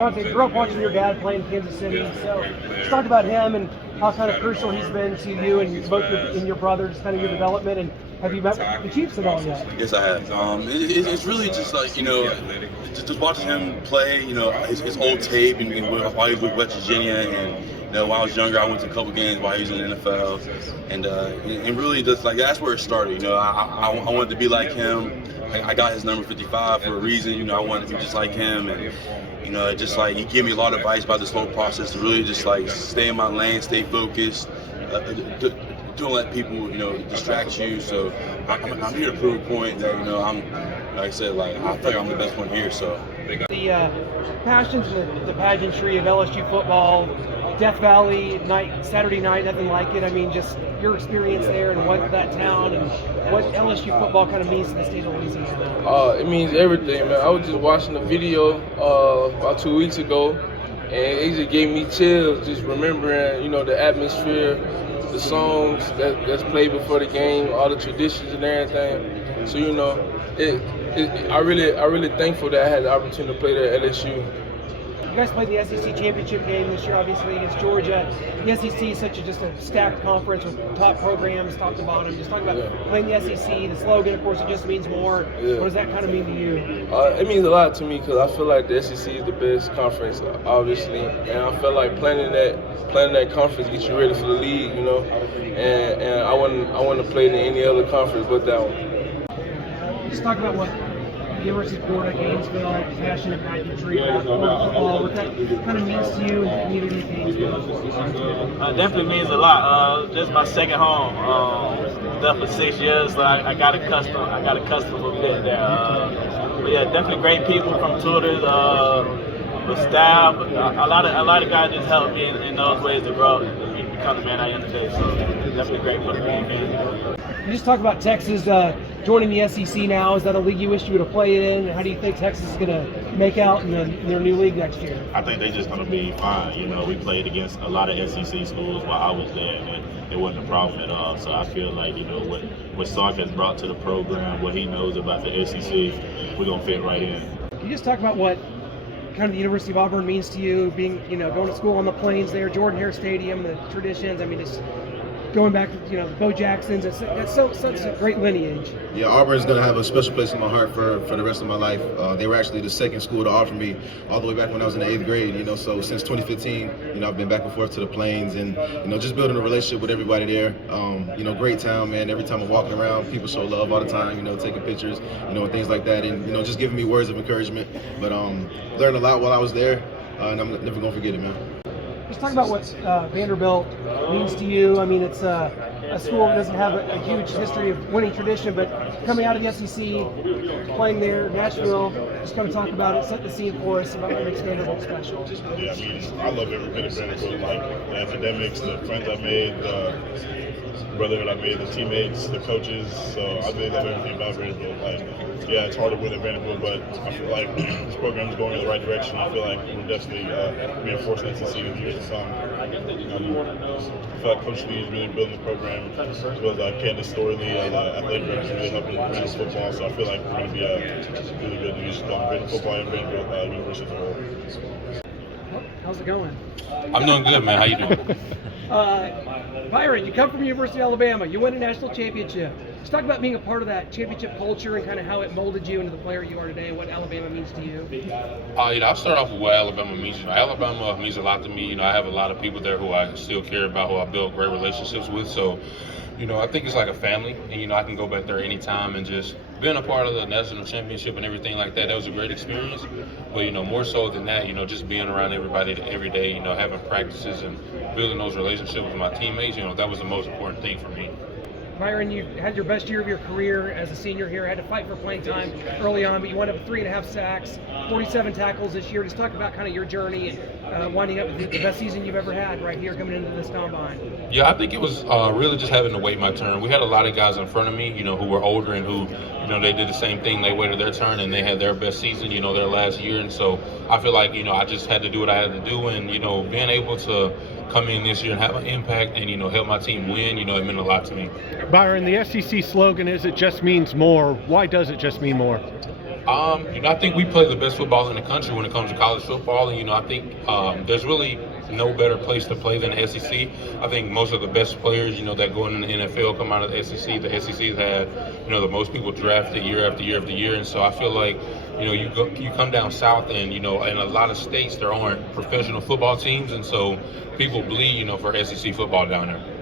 Dante, grew up watching your dad play in Kansas City, so let's talk about him and how kind of crucial he's been to you and both your brother, just kind of your development. And have you met the Chiefs at all yet? Yes, I have. It's really just like, just watching him play, his old tape and while he was with West Virginia, and when I was younger, I went to a couple games while he was in the NFL, and really just like that's where it started. I wanted to be like him. I got his number 55 for a reason. I wanted to be just like him, and just like he gave me a lot of advice about this whole process to really just like stay in my lane, stay focused. Don't let people, distract you. So I'm here to prove a point that, I'm, like I said, like I feel like I'm the best one here. So the passions and the pageantry of LSU football, Death Valley night, Saturday night, nothing like it. I mean, just your experience there and what that town and what LSU football kind of means to the state of Louisiana. It means everything, man. I was just watching the video about 2 weeks ago, and it just gave me chills just remembering, the atmosphere, the songs that's played before the game, all the traditions and everything. So, I really thankful that I had the opportunity to play there at LSU. You guys played the SEC championship game this year, obviously, against Georgia. The SEC is just a stacked conference with top programs, top to bottom. Just talk about playing the SEC. The slogan, of course, it just means more. Yeah. What does that kind of mean to you? It means a lot to me because I feel like the SEC is the best conference, obviously, and I feel like playing that conference gets you ready for the league, And I want to play in any other conference but that one. Just talk about what University of Florida, Gainesville, passionate pageantry, football, what that kind of means to you and the community of Gainesville. Definitely means a lot. Just my second home. There for 6 years, so I got accustomed a bit there. But yeah, definitely great people from tutors, the staff. A lot of guys just helped me in those ways to grow and become the man I am today. So definitely great for the community. You just talk about Texas joining the SEC now. Is that a league you wish you would have played in? How do you think Texas is going to make out in their new league next year? I think they're just going to be fine. We played against a lot of SEC schools while I was there, and it wasn't a problem at all. So I feel like, what Sark has brought to the program, what he knows about the SEC, we're going to fit right in. Can you just talk about what kind of the University of Auburn means to you, being, going to school on the plains there, Jordan-Hare Stadium, the traditions? I mean, it's going back to the Bo Jacksons, that's such a great lineage. Yeah, Auburn's going to have a special place in my heart for the rest of my life. They were actually the second school to offer me all the way back when I was in the 8th grade. So since 2015, I've been back and forth to the Plains and just building a relationship with everybody there. Great town, man. Every time I'm walking around, people show love all the time. Taking pictures, and things like that, and just giving me words of encouragement. But learned a lot while I was there, and I'm never going to forget it, man. Let's talk about what Vanderbilt means to you. I mean, it's a school that doesn't have a huge history of winning tradition, but coming out of the SEC, playing there, Nashville, just kind of talk about it, set the scene for us about what makes Vanderbilt special. Yeah, I love every bit of Vanderbilt, like the academics, the friends I made, the brotherhood I made, the teammates, the coaches. So I really love everything about Vanderbilt. Yeah, it's hard to win at Vanderbilt, but I feel like this program is going in the right direction. I feel like we're definitely reinforcing SEC with years to come. I feel like Coach Lee is really building the program, as well as Candace Storley, the athletic director, really helping Vanderbilt football. So I feel like we're going to be really good news on Vanderbilt football and Vanderbilt University as a whole. How's it going? I'm doing good, man. How you doing? Byron, you come from University of Alabama. You won a national championship. Let's talk about being a part of that championship culture and kind of how it molded you into the player you are today and what Alabama means to you. I'll start off with what Alabama means. Alabama means a lot to me. I have a lot of people there who I still care about, who I build great relationships with. So, I think it's like a family, and I can go back there anytime, and just being a part of the national championship and everything like that was a great experience. But more so than that, just being around everybody every day, having practices and building those relationships with my teammates, that was the most important thing for me. Byron, you had your best year of your career as a senior here. Had to fight for playing time early on, but you wound up with 3.5 sacks, 47 tackles this year. Just talk about kind of your journey and winding up with the best season you've ever had right here coming into this combine. Yeah, I think it was really just having to wait my turn. We had a lot of guys in front of me, who were older and who, they did the same thing. They waited their turn and they had their best season, their last year. And so I feel like, I just had to do what I had to do. And, being able to come in this year and have an impact and, help my team win, it meant a lot to me. Byron, the SEC slogan is "It just means more." Why does it just mean more? I think we play the best football in the country when it comes to college football, and I think there's really no better place to play than the SEC. I think most of the best players, that go in the NFL come out of the SEC. The SEC's had, the most people drafted year after year after year, and so I feel like, you come down south, and in a lot of states there aren't professional football teams, and so people bleed, for SEC football down there.